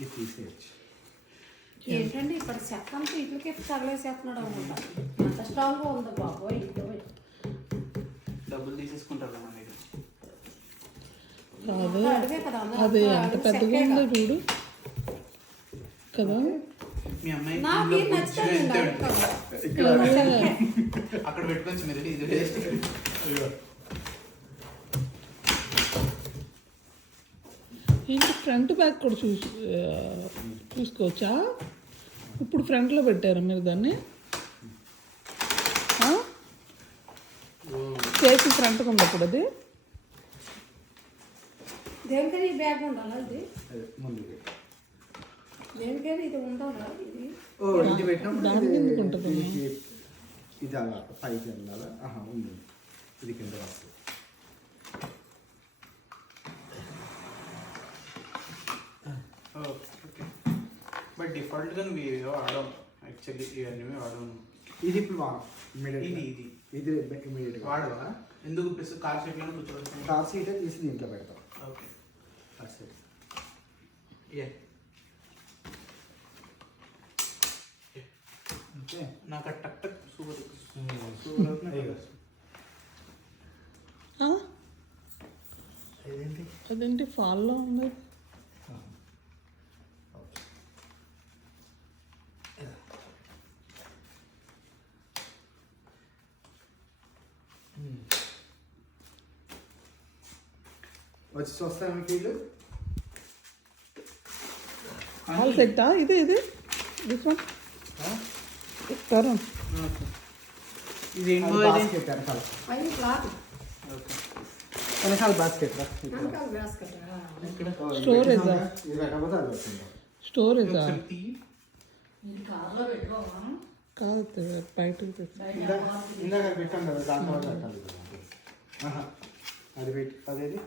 ఇది తీసేయచ్చు. ఏంటండి ఇక్కడ చెత్త అంతా ఇట్లకి తగలేసేస్తున్నాడు అనమాట. ఎంత స్ట్రాంగ్గా ఉందో బాబోయ్. డబ్బులు తీసేసుకుంటారు మన దగ్గర. కాదు అడిగే కదా అది ఎంత పెద్దగా ఉందో చూడు కదా. మీ అమ్మాయి నాకు ఇంట్లో ఇది నచ్చుతుంది ఎంత direct గా. అక్కడ పెట్టుకోవచ్చు మీరు. ఇది వేస్ట్. ఏంటి ఫ్రంట్ బ్యాక్ కూడా చూసుకోవచ్చా? ఇప్పుడు ఫ్రంట్లో పెట్టారా మీరు దాన్ని? చేసి ఫ్రంట్కి ఉంది అప్పుడు అది. దేనికైనా ఈ బ్యాగ్ ఉండాలా ఇది? ముందు దేనికైనా ఇది ఉండాలా ఇది? ఇది పెట్టినప్పుడు దాని కిందకు ఉంటుంది. ఇది అలా పైకి వెళ్ళాలా? ఉంది. ఇది కింద వస్తుంది. ఓకే. బట్ డిఫాల్ట్గా నువ్వు ఏవో ఆడవు యాక్చువల్లీ. ఇవన్నీ వాడవు. ఇది ఇప్పుడు ఇమీడియట్ ఇది ఇది ఇమీడియట్గా వాడవా? ఎందుకు ప్లస్ కార్ సీట్లోనే కూర్చోవచ్చు. కార్ సీటే తీసి దీంట్లో పెడతాం. ఓకే. కార్ సీట్ ఏ ఓకే. నాకు టక్ టక్ సూపర్ అదేంటి ఫాల్లో ఉంది. వచ్చి చూస్తాను వీళ్ళు. ఆల్ సెట్టా? ఇది దిస్ వన్ తరుణ్. ఇది ఏంటో బాస్కెట్ వెనకాల పైన క్లాత్ వెనకాల బాస్కెట్ వెనకాల basket. స్టోరేజా? ఇది పెట్టకపోతే అది వస్తుంది. స్టోరేజా? ఇది కార్లో పెట్టుకోవా? కాదు బయటకు తెచ్చు. ఇందాక పెట్టాం కదా దాంట్లో పెట్టాలి. అది పెట్టి అదేది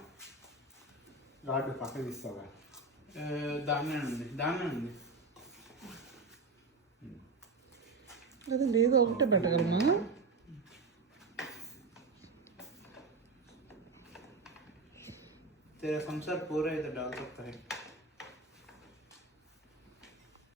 రాడ్ పక్క తీస్తావా? దాన్నే ఉంది. అది లేదు, ఒకటే పెట్టగలమా? तेरा संसार पूरा इधर डाल सकता है.